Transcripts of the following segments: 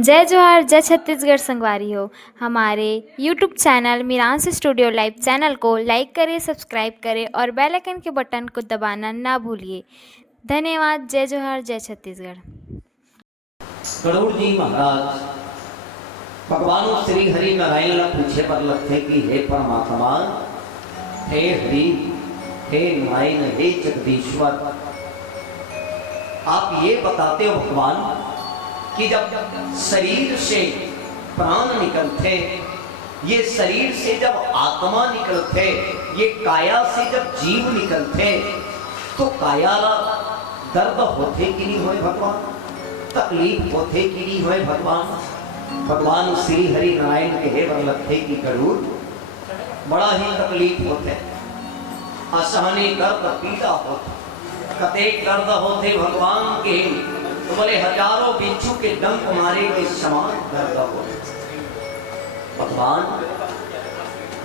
जय जोहार जय छत्तीसगढ़ संगवारी हो। हमारे YouTube चैनल मीरांस स्टूडियो लाइव चैनल को लाइक करें, सब्सक्राइब करें और बेल आइकन के बटन को दबाना ना भूलिए। धन्यवाद। जय जोहार जय छत्तीसगढ़। गरुड़ जी महाराज भगवान श्री हरि नारायण ला पूछे पर लगते कि हे परमात्मा, हे हरि, हे नारायण, हे जगदीश्वर, आप ये बताते हो भगवान कि जब शरीर से प्राण निकलते, ये शरीर से जब आत्मा निकलते, ये काया से जब जीव निकलते, तो काया दर्द होते कि नहीं होए भगवान, तकलीफ होते कि नहीं होए भगवान। भगवान श्री हरि नारायण कहे वरलथे कि गरुड़, बड़ा ही तकलीफ होते, असहनीय दर्द पीड़ा होते, कतेक दर्द होते भगवान के, तो बोले हजारों बिच्छू के डंक मारे के समान दर्द होते। भगवान,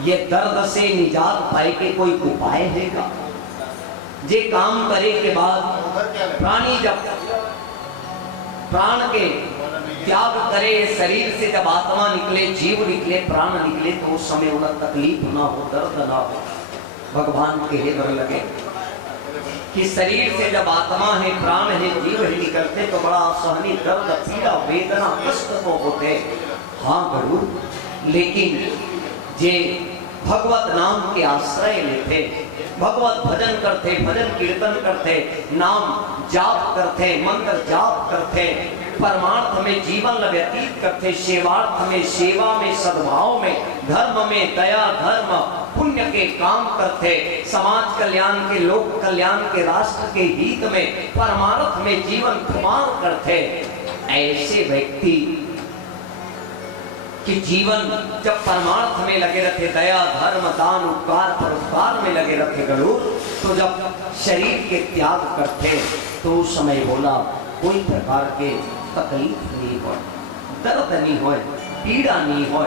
ये दर्द से निजात पाए के कोई उपाय है का? जे काम करे के बाद प्राणी जब प्राण के त्याग करे, शरीर से जब आत्मा निकले, जीव निकले, प्राण निकले, तो उस समय उन्हें तकलीफ ना हो, दर्द ना हो। भगवान के डर लगे कि शरीर से जब आत्मा है, प्राण है, जीव है निकलते, तो बड़ा असहनीय दर्द, पीड़ा, वेदना, कष्ट तो होते। हाँ गरुड़, लेकिन जे भगवत नाम के आश्रय लेते, भगवत भजन करते, भजन कीर्तन करते, नाम जाप करते, मंत्र जाप करते, परमार्थ में जीवन व्यतीत करते, सेवार्थ में, सेवा में, सद्भाव में, धर्म में, दया, धर्म, पुण्य के काम करते, समाज कल्याण के, लोक कल्याण के, राष्ट्र के हित में, परमार्थ में जीवन कुमार करते, ऐसे व्यक्ति कि जीवन जब परमार्थ में लगे रहते, दया, धर्म, दान, उपकार, परोपकार में लगे रहते गरुड़, तो जब शरीर के त्याग करते, तो उस समय बोला कोई प्रकार के तकलीफ नहीं हो, दर्द नहीं हो, पीड़ा नहीं हो।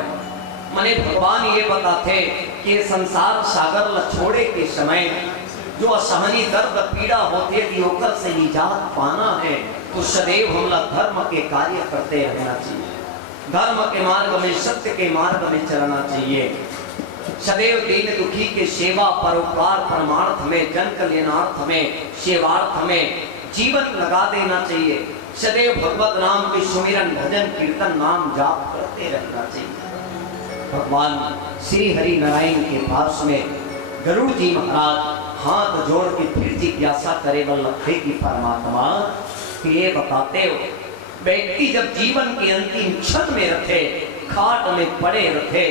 मने भगवान ये बताते कि संसार सागर ल छोड़े के समय जो असहनीय दर्द पीड़ा होते कि होकर से निजात पाना है, तो सदैव हमला धर्म के कार्य करते रहना चाहिए, धर्म के मार्ग में, सत्य के मार्ग में चलना चाहिए, सदैव दीन दुखी के सेवा, परोपकार, परमार्थ में, जन कल्याणार्थ में, सेवार्थ में जीवन लगा देना चाहिए, सदैव भगवत नाम के सुमिरन, भजन, कीर्तन, नाम जाप करते रहना चाहिए। भगवान श्री हरि नारायण के पास में गरुड़ जी महाराज हाथ जोड़ के फिर जिज्ञासा करे वल्लभे की परमात्मा, ये बताते हो व्यक्ति जब जीवन के अंतिम क्षण में रखे, खाट में पड़े रखे,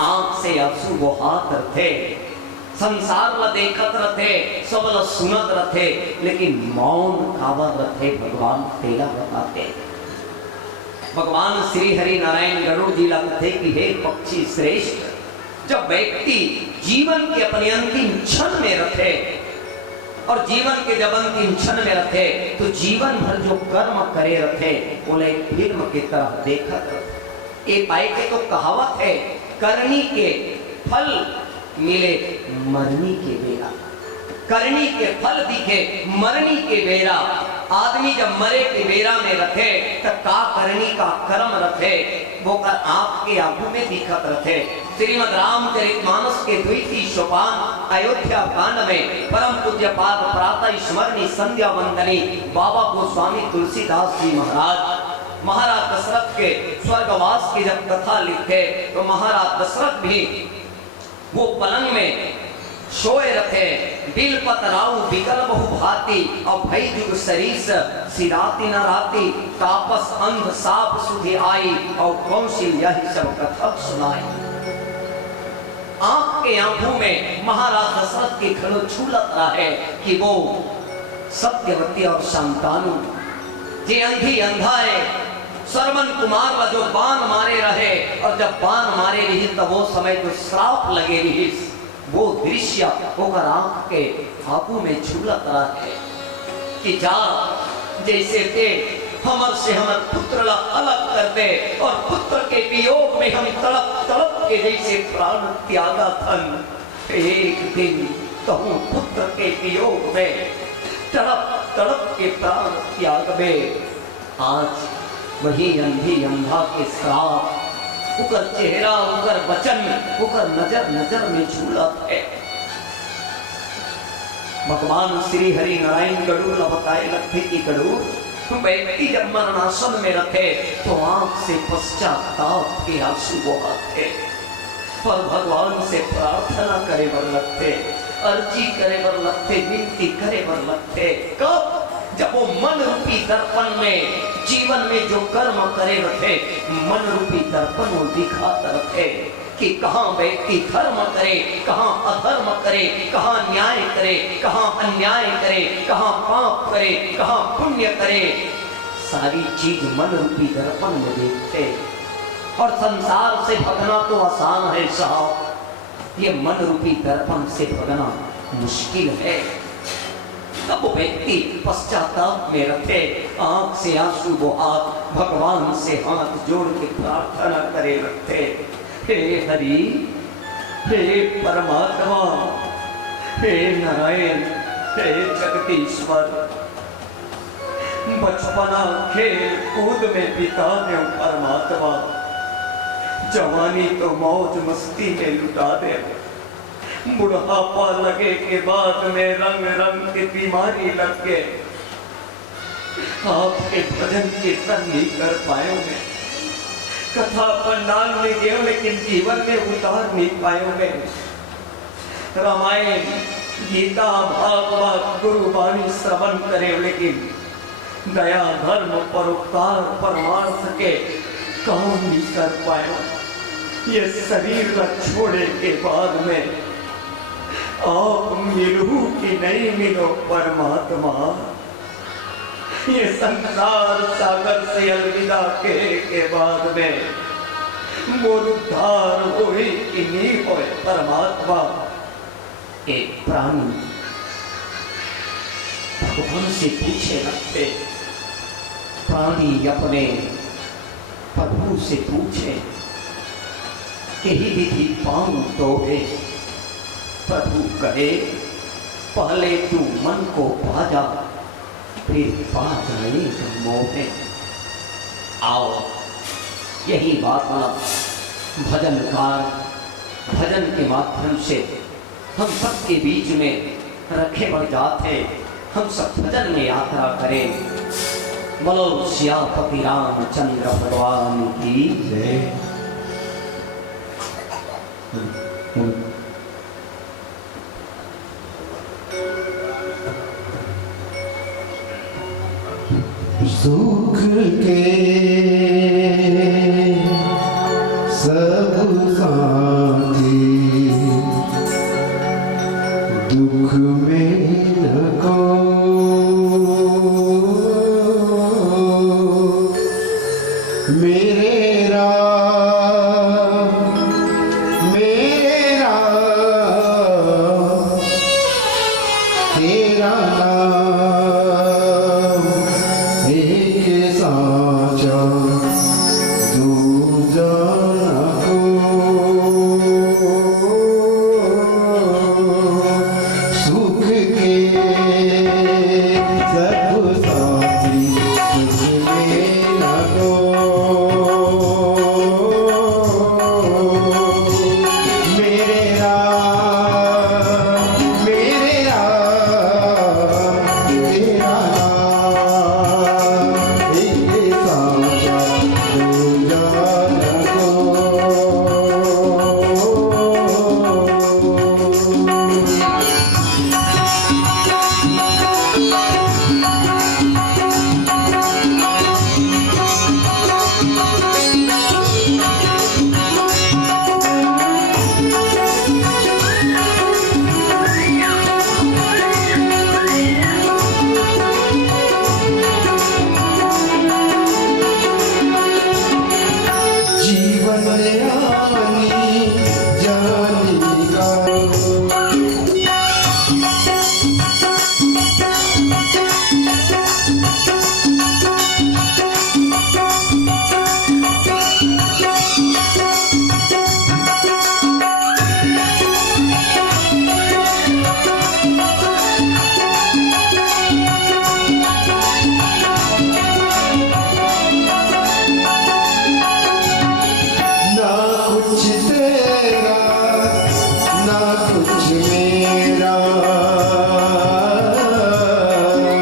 आंख से आंसू बहात रखे, संसार ला देखत रखे, सब ला सुनत रखे, लेकिन मौन कावर रखे, भगवान तेला बताते। भगवान श्री हरि नारायण गरुड़ जी लगते कि हे पक्षी श्रेष्ठ, जब व्यक्ति जीवन के अपने अंतिम क्षण में रखे, और जीवन के जब अंतिम क्षण में रखे, तो जीवन भर जो कर्म करे रखे, बोले फिल्म की तरह देखत रखे। ये पाए के तो कहावत है, करनी के फल मिले मरनी के बेरा, करनी के फल दिखे मरनी के बेरा। आदमी जब मरे के बेरा में रखे, तो का करनी का कर्म रखे, वो कर आपके आंखों में दिखत रखे। श्रीमद् रामचरितमानस के द्वितीय सोपान अयोध्या कांड में परम पूज्य पाद प्रातः स्मरणी संध्या वंदनी बाबा गोस्वामी तुलसीदास जी महाराज दशरथ के स्वर्गवास की जब कथा लिखे, तो महाराज दशरथ भी वो पलंग में सोए रखे, बिलपत राउ बिकल बहु भांति, और भई जुग सरीस सिराती न राती, तापस अंध साप सुधि आई, और कौंसिल यही सब कथा सुनाई। आंख के आंखों में महाराज दशरथ की खड़ो छूलत रहे कि वो सत्यवती और संतानु जे अंधी अंधा है, श्रवण कुमार ला जो बाण मारे रहे, और जब बाण मारे रही तो वो समय तो श्राप लगे रही, वो दृश्य होकर आंख के आंखों में छूलत रहे कि जा जैसे ते हमर से हमर पुत्र ला अलग कर दे, और पुत्र के वियोग में हम तड़प तड़प के जैसे प्राण त्यागा थन, एक दिन कहूँ पुत्र के वियोग में तड़प तड़प के प्राण त्याग में। आज वही अंधी अंधा के श्राप, उकर चेहरा उकर वचन उकर नजर नजर में झूलत है। भगवान श्री हरि नारायण गरुड़ बताए लगते कि गरुड़ व्यक्ति जब मरणासन में रखे तो आंख से पश्चाताप के आंसू बहाते, पर भगवान से प्रार्थना करे बर लगते, अर्जी करे बर लगते, विनती करे बर लगते। कब? जब वो मन रूपी दर्पण में जीवन में जो कर्म करे रखे, मन रूपी दर्पण वो दिखात रखे कि कहाँ व्यक्ति धर्म करे, कहाँ अधर्म करे, कहाँ न्याय करे, कहाँ अन्याय करे, कहाँ पाप करे, कहाँ पुण्य करे, सारी चीज मन रूपी दर्पण में देखते। और संसार से भगना तो आसान है साहब, ये मन रूपी दर्पण से भगना मुश्किल है। तब वो व्यक्ति पश्चाताप में रखे, आंख से आंसू बहात भगवान से हाथ जोड़ के प्रार्थना करे रखते, हे हरि, हे परमात्मा, हे नारायण, हे जगदीश्वर, बचपना खेल कूद में बिता दे परमात्मा, जवानी तो मौज मस्ती में लुटा दे, बुढ़ापा लगे के बाद में रंग रंग की बीमारी लग गए, आपके भजन कीर्तन नहीं कर पाएंगे, कथा पंडाल में गए लेकिन जीवन में उतार नहीं पाएंगे। रामायण गीता भागवत गुरुवाणी श्रवण करे लेकिन दया धर्म परोपकार परमार्थ के काम नहीं कर पाए। ये शरीर का छोड़े के बाद में आप मिलू कि नहीं मिलो परमात्मा, ये संसार सागर से अलविदा के बाद में मोर उद्धार होए कि नहीं होए परमात्मा। एक प्राणी भगवान से पूछे लगते, प्राणी अपने प्रभु से पूछे कि ही विधि पाऊं तो है, प्रभु कहे पहले तू मन को पा जा, फिर पा जाएगा मोह। आओ यही बात भजनकार भजन के माध्यम से हम सबके बीच में रखे बढ़ जाते, हम सब भजन में यात्रा करें। बोलो सियापति रामचंद्र भगवान की जय। सुख के सब साथी दुख में न को, मेरे राम